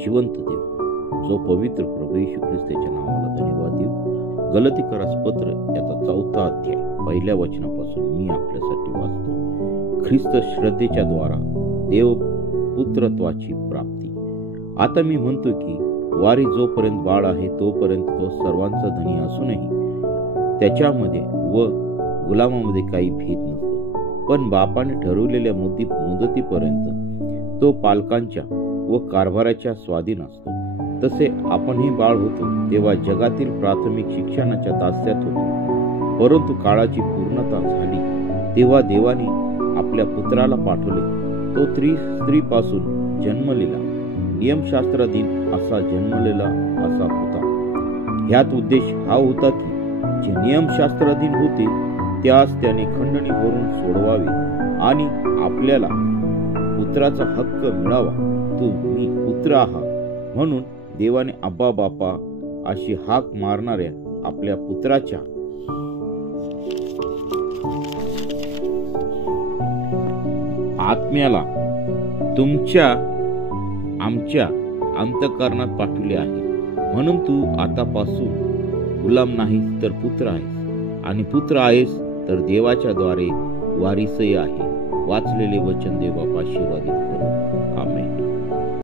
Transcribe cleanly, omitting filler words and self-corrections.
जिवंत देव, जो पवित्र प्रभू येशू ख्रिस्ताच्या नावाला धन्यवाद देऊ। गलातीकरास पत्र याचा 4 अध्याय 1 वचनापासून मी आपल्यासाठी वाचतो। ख्रिस्त श्रद्धेच्या द्वारा देवपुत्रत्वाची प्राप्ती। आता मी म्हणतो की वारी जोपर्यंत बाळ आहे तोपर्यंत तो सर्वांचा धनी असूनही त्याच्यामध्ये व गुलामामध्ये काही भेद नसतो, पण बापाने ठरवलेल्या मुदतीपर्यंत तो पालकांच्या व कारभाराच्या स्वाधीन असतो। तसे आपणही बाळ होतो तेव्हा जगातील प्राथमिक शिक्षणाच्या दास्यात होतो, परंतु काळाची पूर्णता झाली तेव्हा देवाने आपल्या पुत्राला पाठवले। तो स्त्रीपासून जन्मलेला नियमशास्त्राधीन असा जन्मलेला असा होता। ह्यात उद्देश हा होता की जे नियमशास्त्राधीन होते त्यास त्याने खंडणी भरून सोडवावे आणि आपल्याला पुत्राचा हक्क मिळावा। तुम्ही पुत्र आहात म्हणून देवाने अब्बा बापा अशी हाक मारणाऱ्या आपल्या पुत्राच्या आत्म्याला आमच्या अंतःकरणात पाठवले आहे। म्हणून तू आतापासून गुलाम नाहीस तर पुत्र आहेस, आणि पुत्र आहेस तर देवाच्या द्वारे वारिसही आहे। वाचलेले वचन देव बापा आशीर्वादित